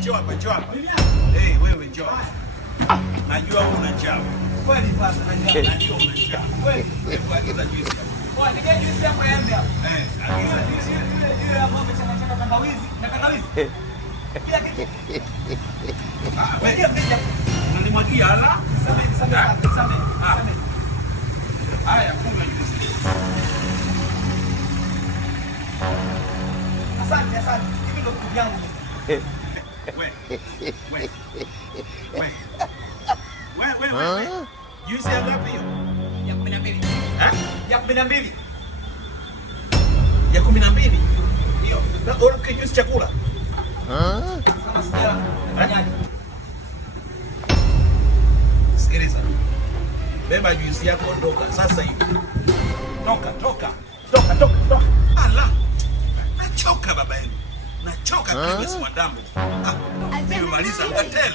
Njoo hapa, njoo hapa. Wewe njoo. Najua una njaa. Kweli basi najua una njaa. Wewe agiza juice. Ni gani juice yako yaende hapo? Agiza juice ile hapo amechanganya tangawizi na tangawizi. Kila kitu. Wewe unanimwagia hala? Same. Haya, kunywa juice. Asante. Hivi ndio kitu yangu. Wewe. Juice ya ngapi hiyo? Ya 12. Ya 12. Ya 12. Hiyo. Na orke juice chakula. Kama sija fanyaje? Sikiliza. Beba juice yako ondoka sasa hivi. Toka. Ala. Nachoka baba yenu. Nachoka kwa Mwandambo. Nimemaliza ngatele.